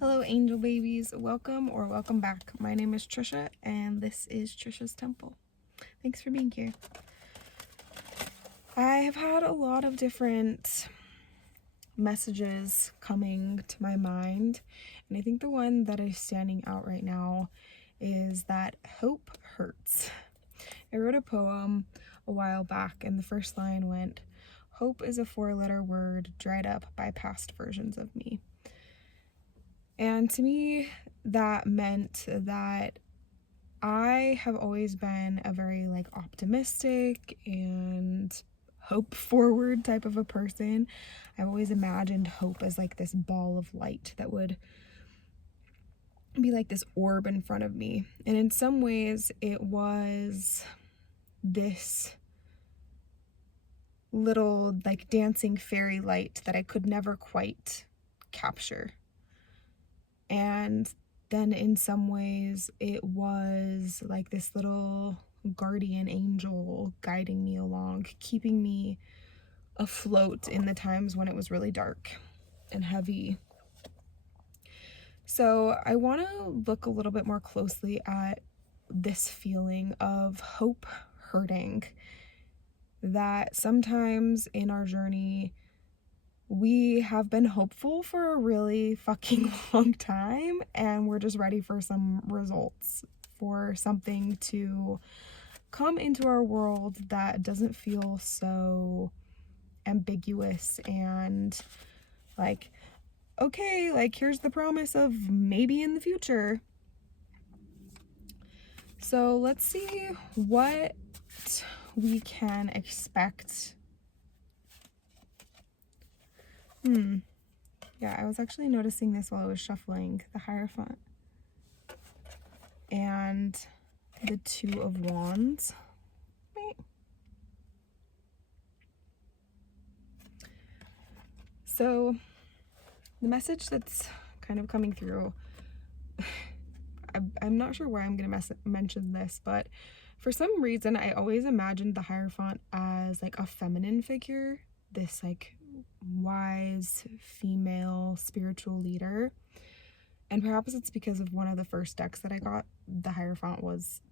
Hello, angel babies. Welcome back. My name is Trisha, and this is Trisha's Temple. Thanks for being here. I have had a lot of different messages coming to my mind, and I think the one that is standing out right now is that hope hurts. I wrote a poem a while back, and the first line went, "Hope is a 4-letter word dried up by past versions of me." And to me, that meant that I have always been a very optimistic and hope forward type of a person. I've always imagined hope as this ball of light that would be like this orb in front of me. And in some ways, it was this little dancing fairy light that I could never quite capture. And then in some ways it was like this little guardian angel guiding me along, keeping me afloat in the times when it was really dark and heavy. So I want to look a little bit more closely at this feeling of hope hurting, that sometimes in our journey we have been hopeful for a really fucking long time, and we're just ready for some results, for something to come into our world that doesn't feel so ambiguous and okay, here's the promise of maybe in the future. So let's see what we can expect. Yeah, I was actually noticing this while I was shuffling the Hierophant and the Two of Wands. So the message that's kind of coming through, I'm not sure why I'm going to mention this, but for some reason I always imagined the Hierophant as a feminine figure, this wise female spiritual leader. And perhaps it's because of one of the first decks that I got. The Hierophant was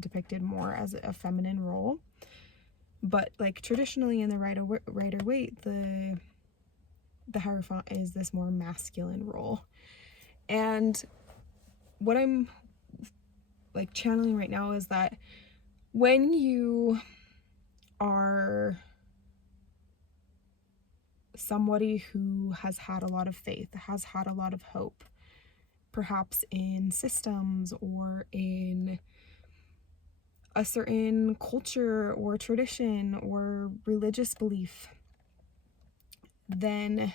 depicted more as a feminine role, but traditionally in the Rider-Waite, the Hierophant is this more masculine role. And what I'm channeling right now is that when you are somebody who has had a lot of faith, has had a lot of hope, perhaps in systems or in a certain culture or tradition or religious belief, then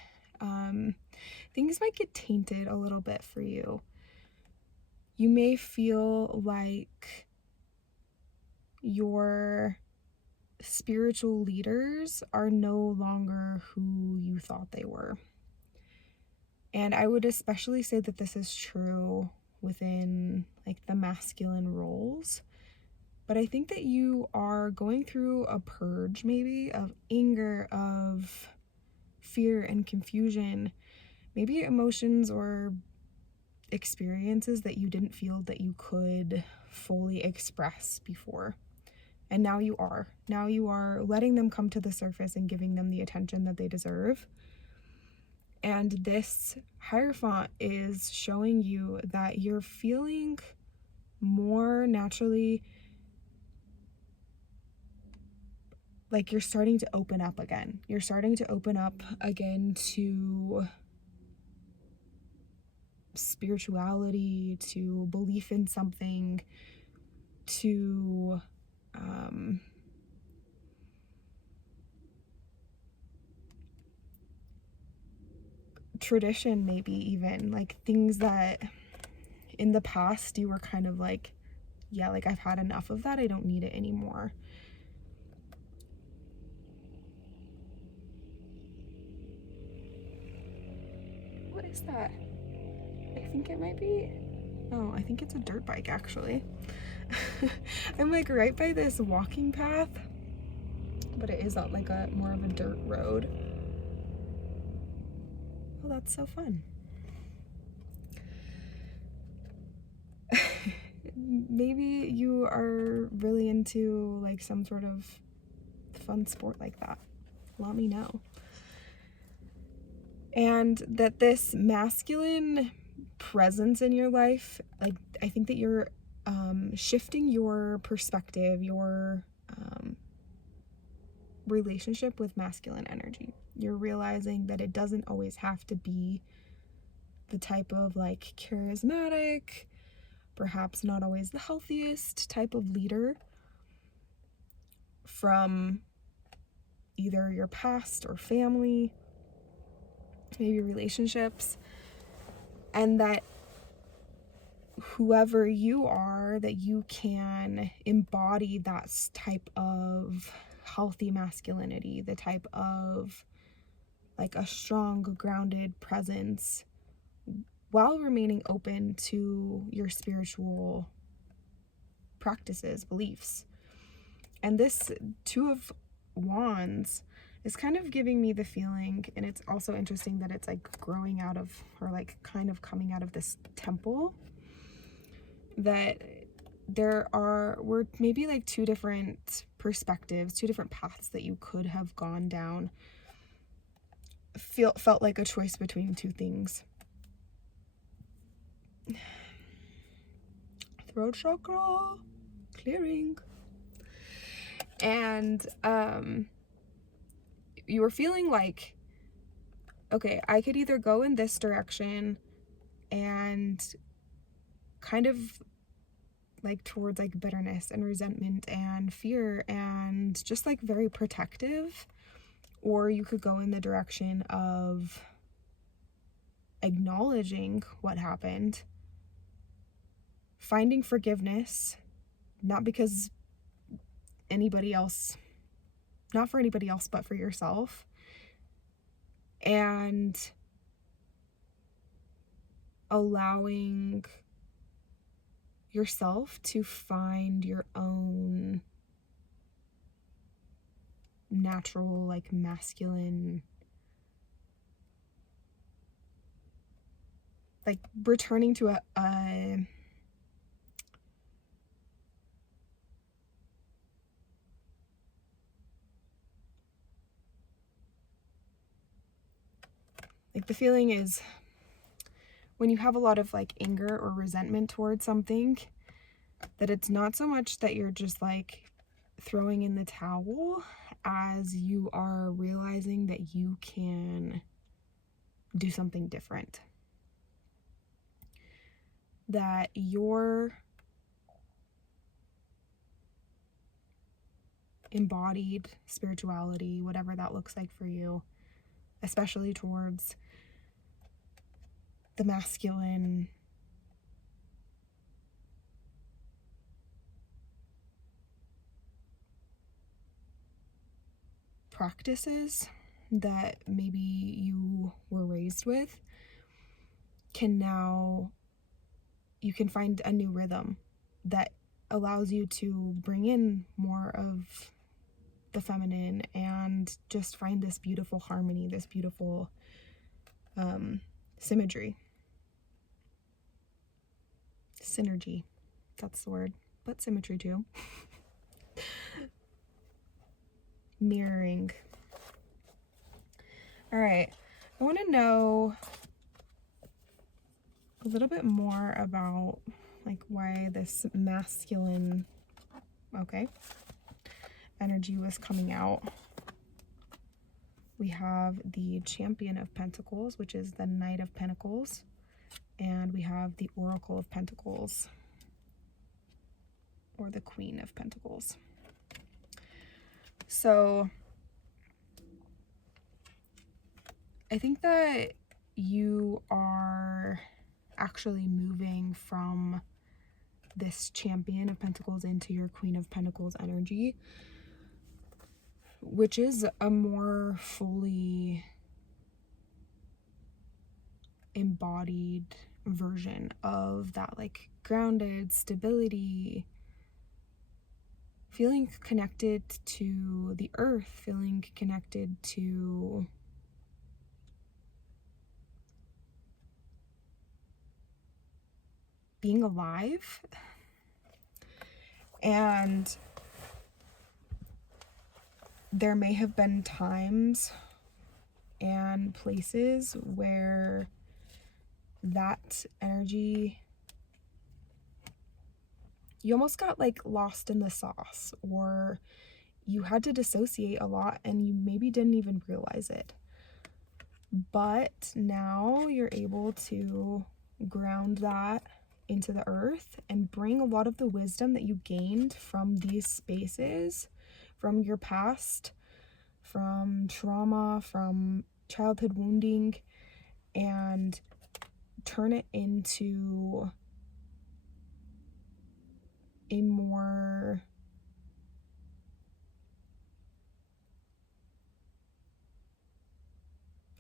things might get tainted a little bit for you. You may feel like your spiritual leaders are no longer who you thought they were. And I would especially say that this is true within the masculine roles. But I think that you are going through a purge, maybe, of anger, of fear and confusion, maybe emotions or experiences that you didn't feel that you could fully express before. And now you are. Now you are letting them come to the surface and giving them the attention that they deserve. And this Hierophant is showing you that you're feeling more naturally like you're starting to open up again. You're starting to open up again to spirituality, to belief in something, to tradition, maybe even things that in the past you were kind of I've had enough of that, I don't need it anymore. What is that? I think it might be, oh, I think it's a dirt bike actually. I'm right by this walking path, but it is on a more of a dirt road. Oh, that's so fun. maybe you are really into like some sort of fun sport like that. Let me know. And that this masculine presence in your life, like, I think that you're shifting your perspective, your relationship with masculine energy. You're realizing that it doesn't always have to be the type of like charismatic, perhaps not always the healthiest type of leader from either your past or family, maybe relationships, and that whoever you are, that you can embody that type of healthy masculinity, the type of like a strong, grounded presence while remaining open to your spiritual practices, beliefs. And this Two of Wands is kind of giving me the feeling, and it's also interesting that it's like growing out of, or like kind of coming out of this temple, that were maybe like two different perspectives, two different paths that you could have gone down. Felt like a choice between two things. Throat chakra clearing. And you were feeling like, okay, I could either go in this direction and kind of like towards like bitterness and resentment and fear and just like very protective, or you could go in the direction of acknowledging what happened, finding forgiveness, not because anybody else, not for anybody else, but for yourself, and allowing yourself to find your own natural, like masculine, like returning to a like the feeling is when you have a lot of like anger or resentment towards something, that it's not so much that you're just like throwing in the towel as you are realizing that you can do something different. That your embodied spirituality, whatever that looks like for you, especially towards the masculine practices that maybe you were raised with, you can find a new rhythm that allows you to bring in more of the feminine and just find this beautiful harmony, this beautiful synergy, that's the word, but symmetry too. Mirroring. All right, I want to know a little bit more about like why this masculine energy was coming out. We have the Champion of Pentacles, which is the Knight of Pentacles, and we have the Oracle of Pentacles, or the Queen of Pentacles. So I think that you are actually moving from this Champion of Pentacles into your Queen of Pentacles energy, which is a more fully embodied version of that, like grounded stability, feeling connected to the earth, feeling connected to being alive, And there may have been times and places where that energy, you almost got like lost in the sauce, or you had to dissociate a lot and you maybe didn't even realize it. But now you're able to ground that into the earth and bring a lot of the wisdom that you gained from these spaces, from your past, from trauma, from childhood wounding, and turn it into a more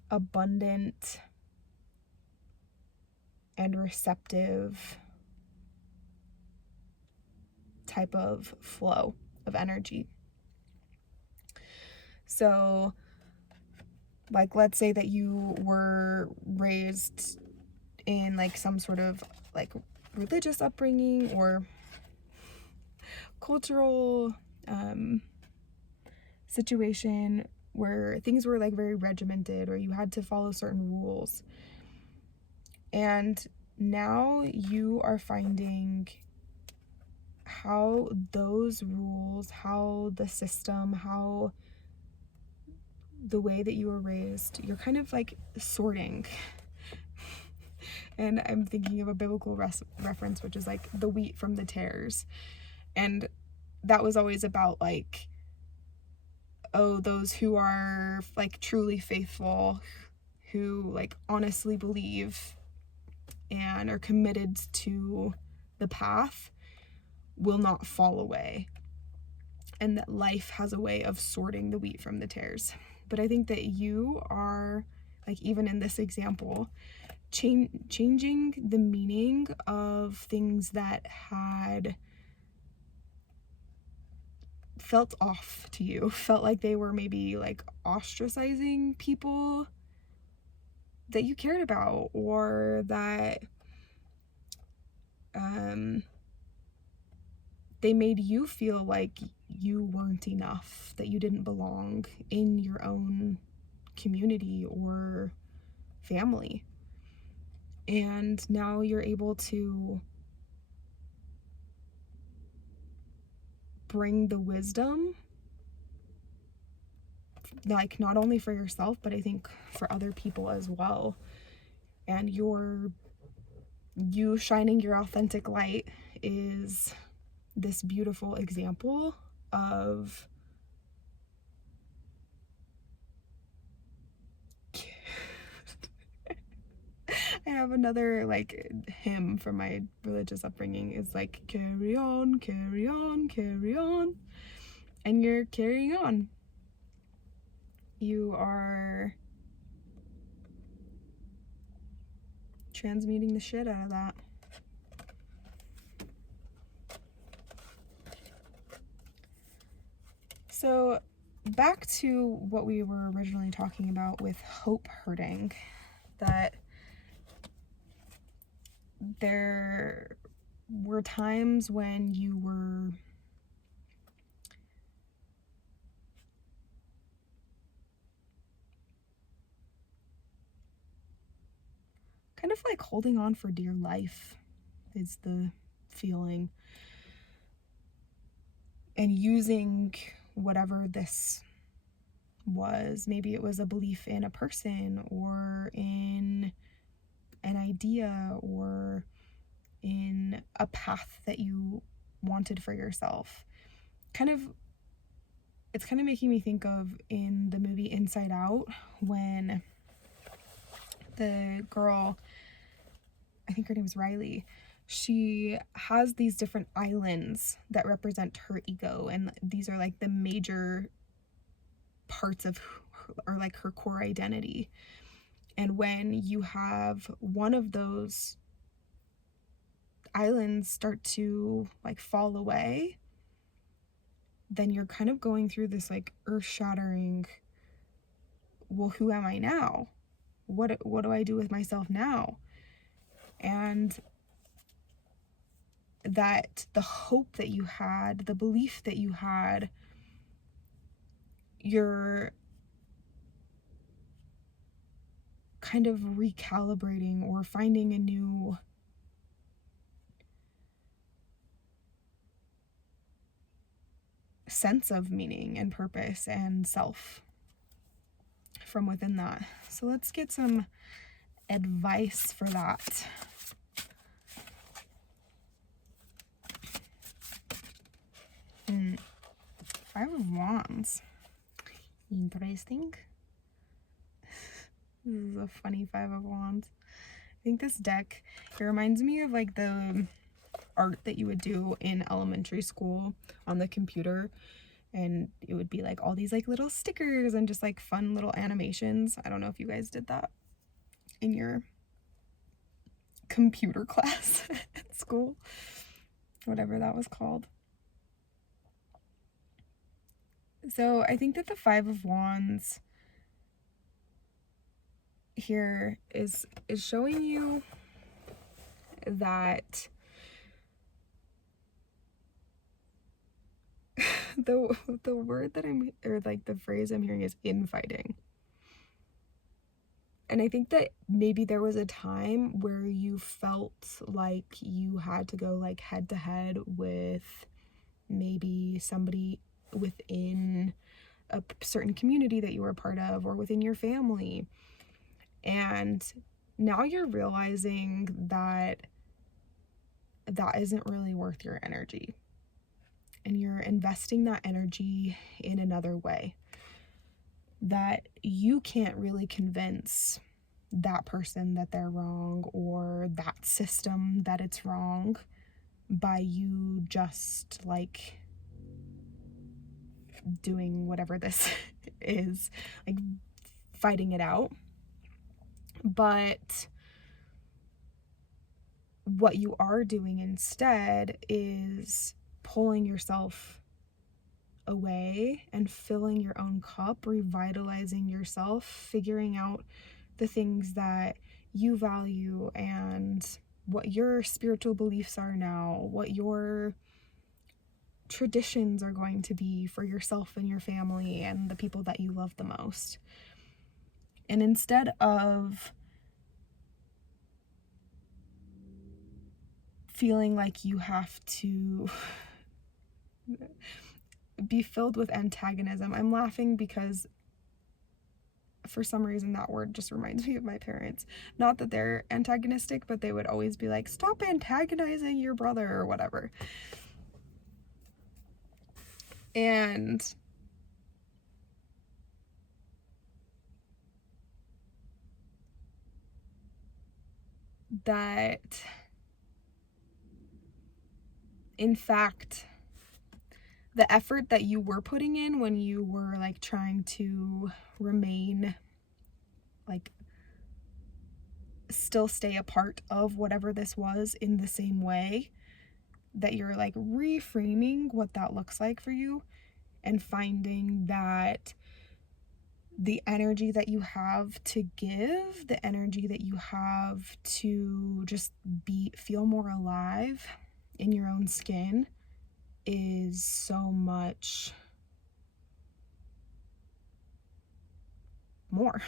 abundant and receptive type of flow of energy. So, like, let's say that you were raised in like some sort of like religious upbringing or cultural situation where things were like very regimented, or you had to follow certain rules. And now you are finding how those rules, how the system, how the way that you were raised, you're kind of like sorting. And I'm thinking of a biblical reference, which is like the wheat from the tares. And that was always about like, oh, those who are like truly faithful, who like honestly believe and are committed to the path, will not fall away. And that life has a way of sorting the wheat from the tares. But I think that you are, like, even in this example, changing the meaning of things that had felt off to you, felt like they were maybe like ostracizing people that you cared about, or that they made you feel like you weren't enough, that you didn't belong in your own community or family. And now you're able to bring the wisdom, like not only for yourself, but I think for other people as well. And you shining your authentic light is this beautiful example of I have another like hymn from my religious upbringing. It's like, carry on, carry on, carry on. And you're carrying on. You are transmuting the shit out of that. So back to what we were originally talking about with hope hurting, that there were times when you were kind of like holding on for dear life, is the feeling, and using whatever this was. Maybe it was a belief in a person, or in an idea, or in a path that you wanted for yourself. It's kind of making me think of in the movie Inside Out, when the girl, I think her name's Riley, she has these different islands that represent her ego, and these are like the major parts of her, or like her core identity. And when you have one of those islands start to like fall away, then you're kind of going through this like earth-shattering, well, who am I now? What do I do with myself now? And that the hope that you had, the belief that you had, you're kind of recalibrating or finding a new sense of meaning and purpose and self from within that. So let's get some advice for that. Five of Wands. Interesting. This is a funny Five of Wands. I think this deck, it reminds me of like the art that you would do in elementary school on the computer, and it would be like all these like little stickers and just like fun little animations. I don't know if you guys did that in your computer class at school, whatever that was called. So I think that the Five of Wands here is showing you that the word that or like the phrase I'm hearing is infighting. And I think that maybe there was a time where you felt like you had to go like head to head with maybe somebody within a certain community that you were a part of or within your family. And now you're realizing that that isn't really worth your energy. And you're investing that energy in another way. That you can't really convince that person that they're wrong or that system that it's wrong by you just like doing whatever this is, like fighting it out. But what you are doing instead is pulling yourself away and filling your own cup, revitalizing yourself, figuring out the things that you value and what your spiritual beliefs are now, what your traditions are going to be for yourself and your family and the people that you love the most. And instead of feeling like you have to be filled with antagonism, I'm laughing because for some reason that word just reminds me of my parents. Not that they're antagonistic, but they would always be like, stop antagonizing your brother or whatever. And that, in fact, the effort that you were putting in when you were like trying to remain like still stay a part of whatever this was in the same way, that you're like reframing what that looks like for you and finding that the energy that you have to give, the energy that you have to just feel more alive in your own skin is so much more.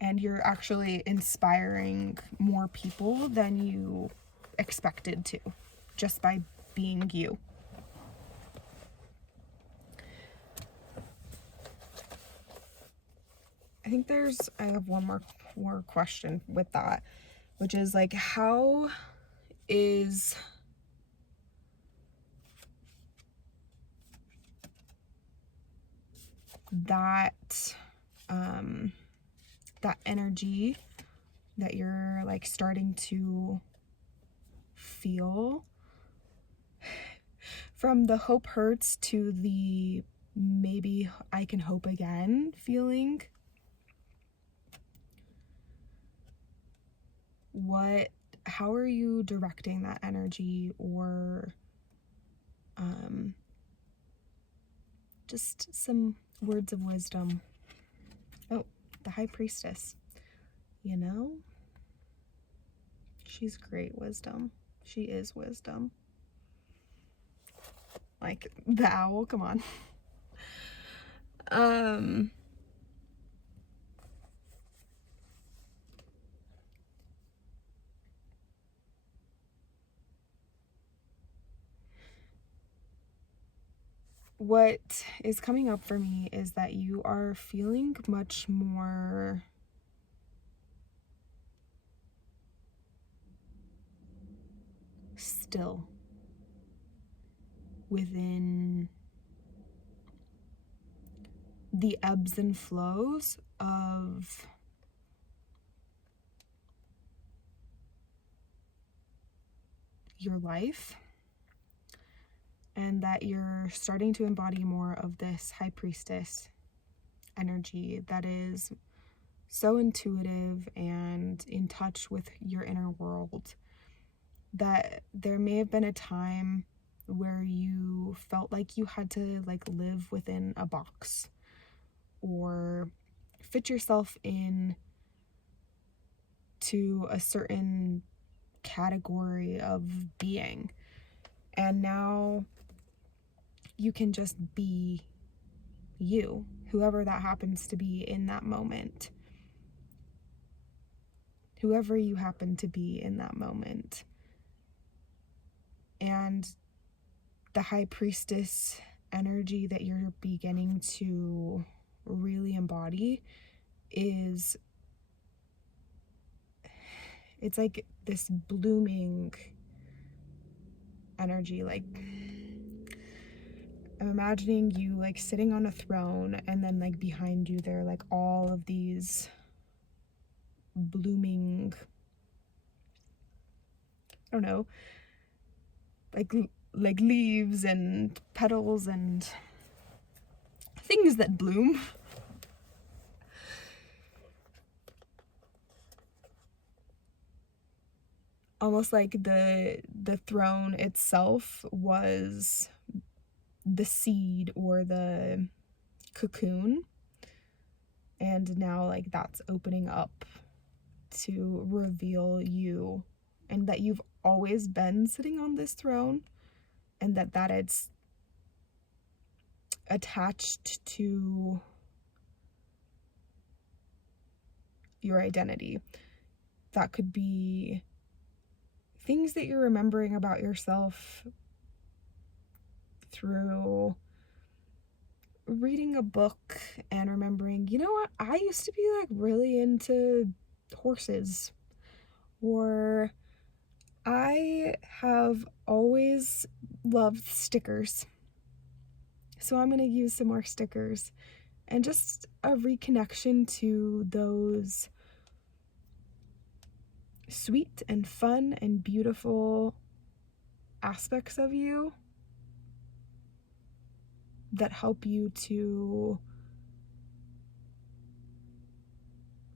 And you're actually inspiring more people than you expected to, just by being you. I think I have one more question with that, which is like, how is that that energy that you're like starting to feel, from the hope hurts to the maybe I can hope again feeling, how are you directing that energy, or just some words of wisdom? Oh, the High Priestess. She's great wisdom. She is wisdom. Like the owl, come on. What is coming up for me is that you are feeling much more still within the ebbs and flows of your life, and that you're starting to embody more of this high priestess energy that is so intuitive and in touch with your inner world, that there may have been a time where you felt like you had to like live within a box or fit yourself in to a certain category of being. And now you can just be you, whoever that happens to be in that moment. Whoever you happen to be in that moment. And the high priestess energy that you're beginning to really embody is, it's like this blooming energy. Like, I'm imagining you like sitting on a throne, and then like behind you there are like all of these blooming, I don't know, like leaves and petals and things that bloom. Almost like the throne itself was the seed or the cocoon, and now like that's opening up to reveal you, and that you've always been sitting on this throne, and that it's attached to your identity. That could be things that you're remembering about yourself through reading a book and remembering, you know what, I used to be like really into horses, or I have always loved stickers, so I'm going to use some more stickers. And just a reconnection to those sweet and fun and beautiful aspects of you that help you to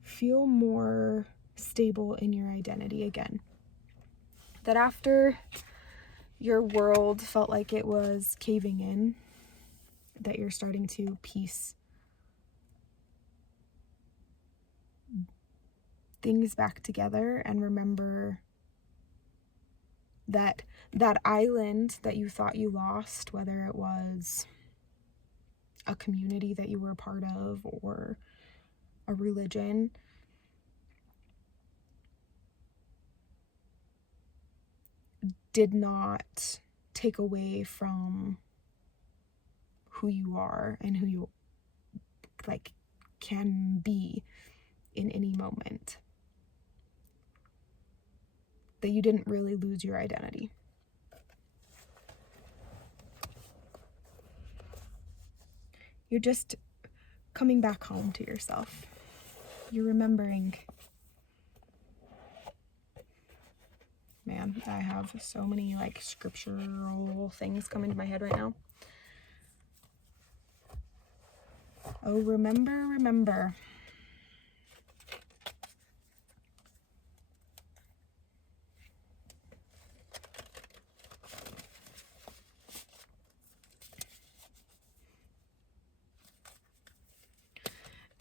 feel more stable in your identity again. That after your world felt like it was caving in, that you're starting to piece things back together and remember that that island that you thought you lost, whether it was a community that you were a part of or a religion, did not take away from who you are and who you like can be in any moment. That you didn't really lose your identity. You're just coming back home to yourself. You're remembering. Man, I have so many like scriptural things coming to my head right now. Oh, remember, remember.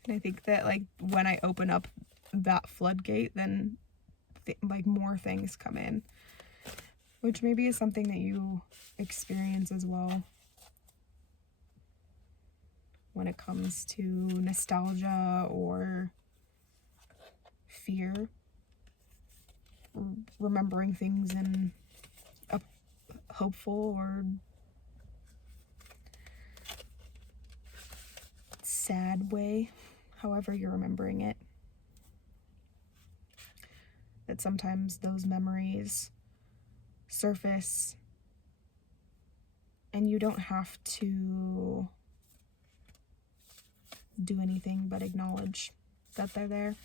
And I think that like when I open up that floodgate, then like more things come in, which maybe is something that you experience as well when it comes to nostalgia or fear, remembering things in a hopeful or sad way, however you're remembering it. That sometimes those memories surface and you don't have to do anything but acknowledge that they're there.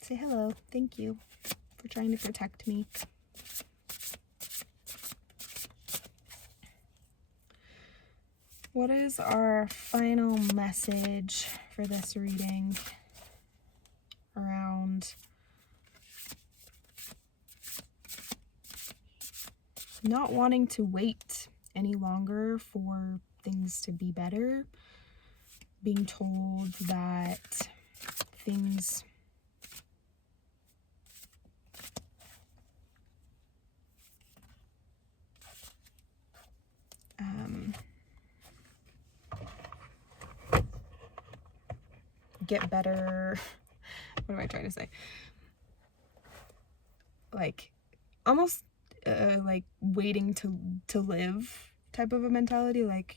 Say hello. Thank you for trying to protect me. What is our final message for this reading around not wanting to wait any longer for things to be better, being told that things get better. What am I trying to say? Like almost like waiting to live type of a mentality, like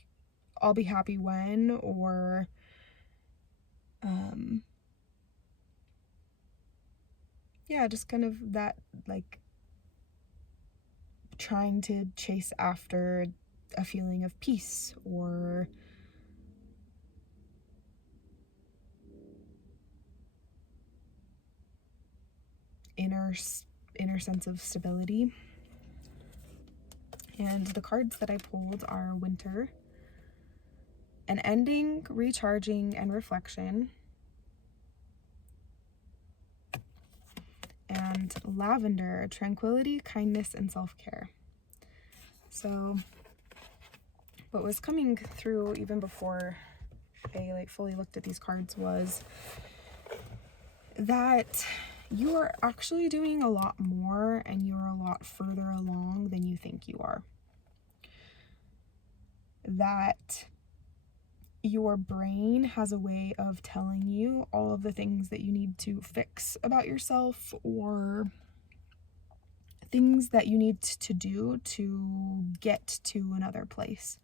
I'll be happy when, or yeah, just kind of that, like trying to chase after a feeling of peace or inner sense of stability. And the cards that I pulled are Winter, an ending, recharging, and reflection, and Lavender, tranquility, kindness, and self-care. So what was coming through even before I like fully looked at these cards was that you are actually doing a lot more and you're a lot further along than you think you are. That your brain has a way of telling you all of the things that you need to fix about yourself or things that you need to do to get to another place.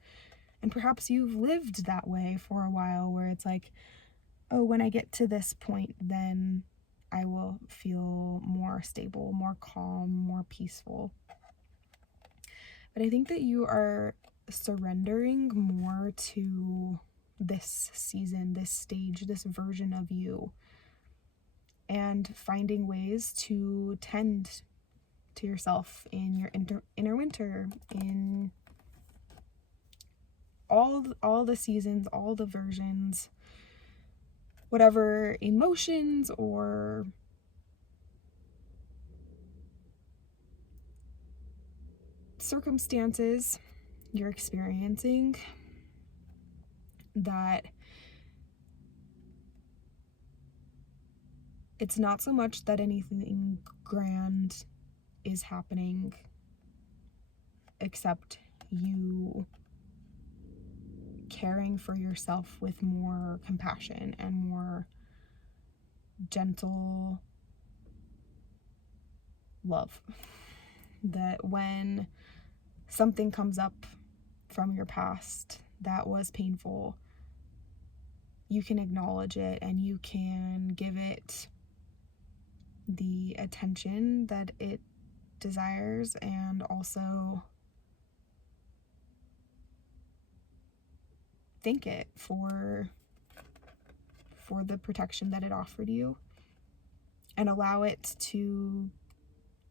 And perhaps you've lived that way for a while where it's like, oh, when I get to this point, then I will feel more stable, more calm, more peaceful. But I think that you are surrendering more to this season, this stage, this version of you, and finding ways to tend to yourself in your inner winter, in all the seasons, all the versions, whatever emotions or circumstances you're experiencing, that it's not so much that anything grand is happening, except you caring for yourself with more compassion and more gentle love. That when something comes up from your past that was painful, you can acknowledge it and you can give it the attention that it desires, and also thank it for the protection that it offered you, and allow it to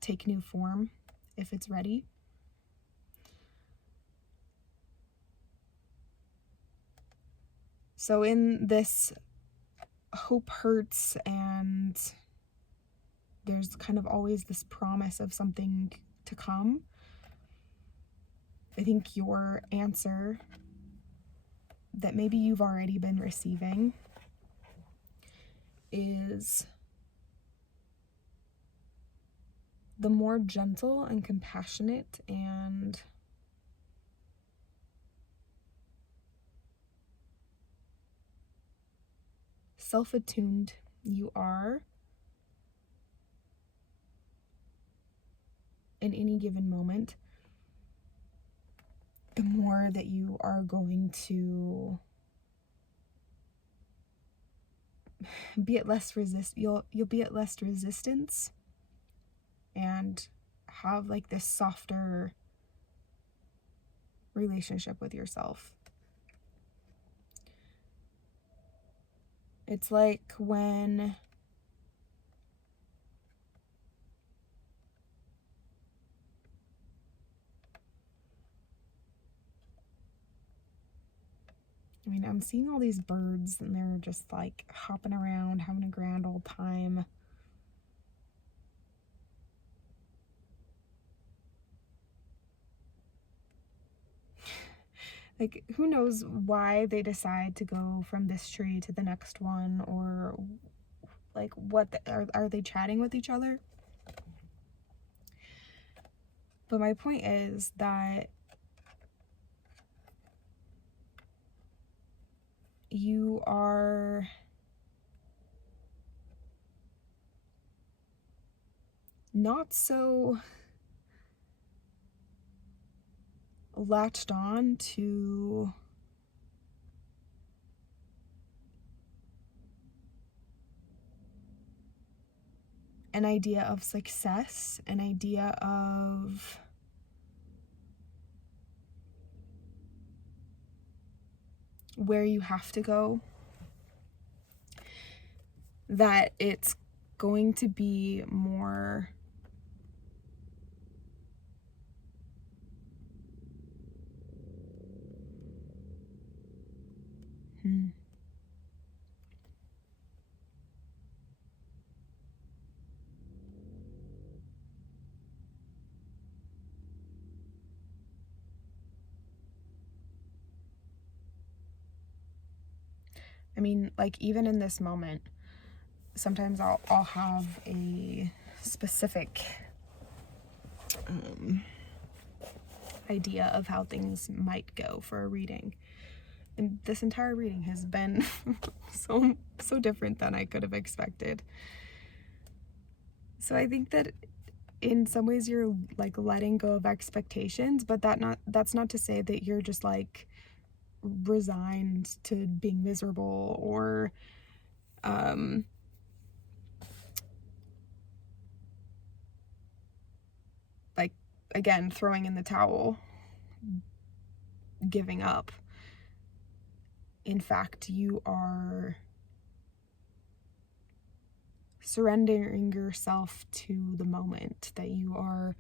take new form if it's ready. So in this hope hurts, and there's kind of always this promise of something to come, I think your answer that maybe you've already been receiving is the more gentle and compassionate and self-attuned you are in any given moment, the more that you are going to be at less you'll be at less resistance and have like this softer relationship with yourself. It's like when I'm seeing all these birds and they're just like hopping around, having a grand old time. Like, who knows why they decide to go from this tree to the next one, or like are they chatting with each other? But my point is that you are not so latched on to an idea of success, an idea of where you have to go, that it's going to be more like even in this moment, sometimes I'll have a specific idea of how things might go for a reading. And this entire reading has been so different than I could have expected. So I think that in some ways you're like letting go of expectations, but that's not to say that you're just like resigned to being miserable or like, again, throwing in the towel, giving up. In fact, you are surrendering yourself to the moment, that you are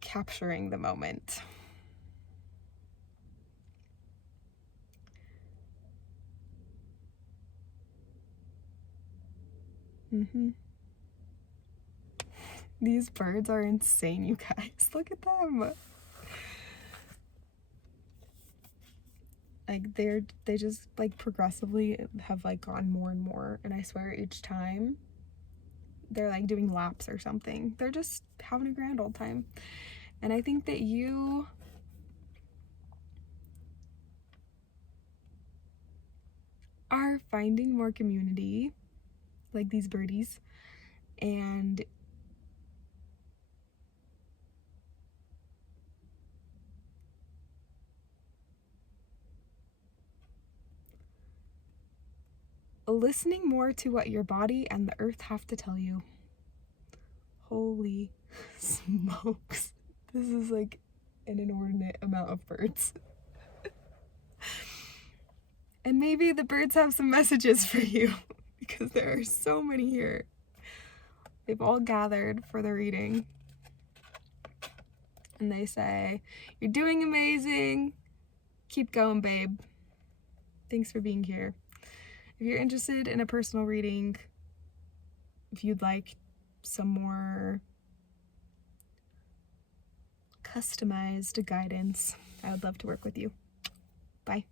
capturing the moment. These birds are insane, you guys. Look at them. Like they just like progressively have like gone more and more, and I swear each time they're like doing laps or something. They're just having a grand old time. And I think that you are finding more community, like these birdies, and listening more to what your body and the earth have to tell you. Holy smokes. This is like an inordinate amount of birds. And maybe the birds have some messages for you because there are so many here. They've all gathered for the reading. And they say, "You're doing amazing. Keep going, babe. Thanks for being here." If you're interested in a personal reading, if you'd like some more customized guidance, I would love to work with you. Bye.